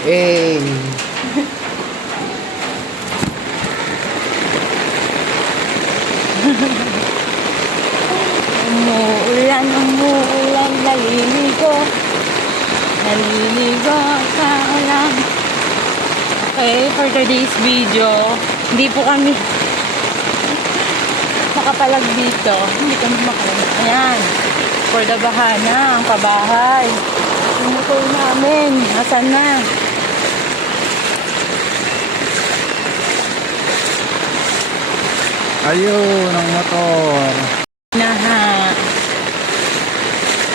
Eh, umuulan, naliligo sa ulan. Okay, for today's video, hindi po kami makapalag dito. Hindi kami makapalag. Ayan, for the bahana, ang pabahay. Yung motor namin, asan na? ayun ang motor. Naha.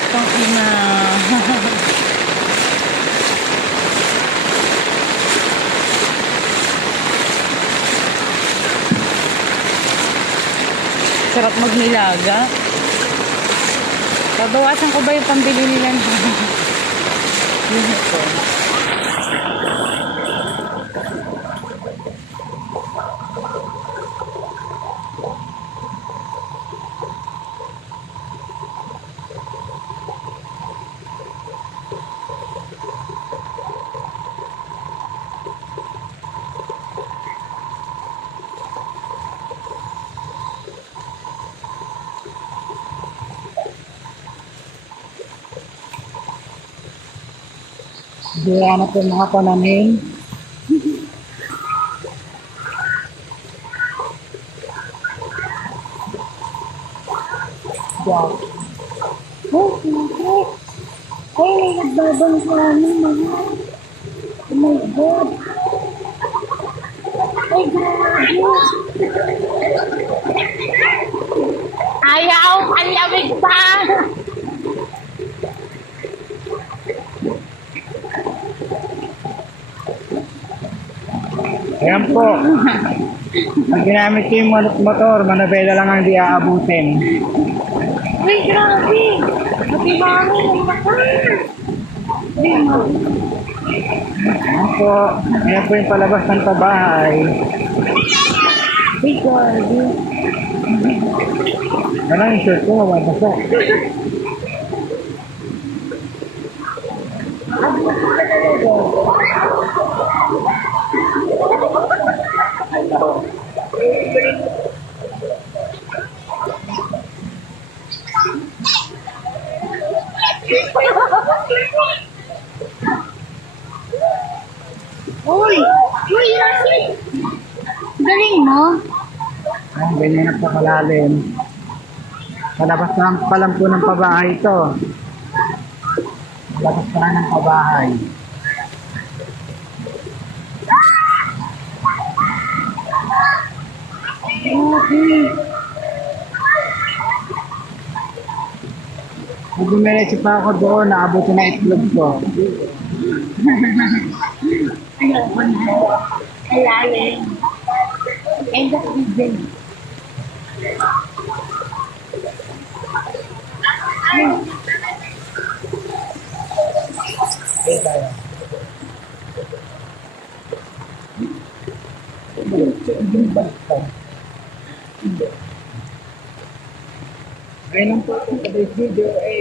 Itong ina. Sarap magnilaga. Babawasan ko ba yung pambili nila? Yun ito. Diyan na po mga panamin. Diyan. Ay, may nagbabang sa amin, mga. Oh my God. Ay, grabe. Ayaw, ang lamig pa. Ayan po. Ang ginamit ko yung motor, manabela lang ang di aabutin. Ay, grabe. Happy mami, ang lakas. Ay, mami. Ayan po. Ayan po yung palabas ng pabahay. Ay, grabe. Ano yung shirt ko? Mababasa. Uy! Uy, Yasi! Galing mo? Ayan, ganyan na po kalalim. Palabas lang palang po ng pabahay ito. Palabas pa lang ng pabahay. Okay. Kung dumiretso pa ako doon, naabot na itlog ko. Ayoko na. Alalim. End of season. Okay, tayo. Ayun po sa today's video ay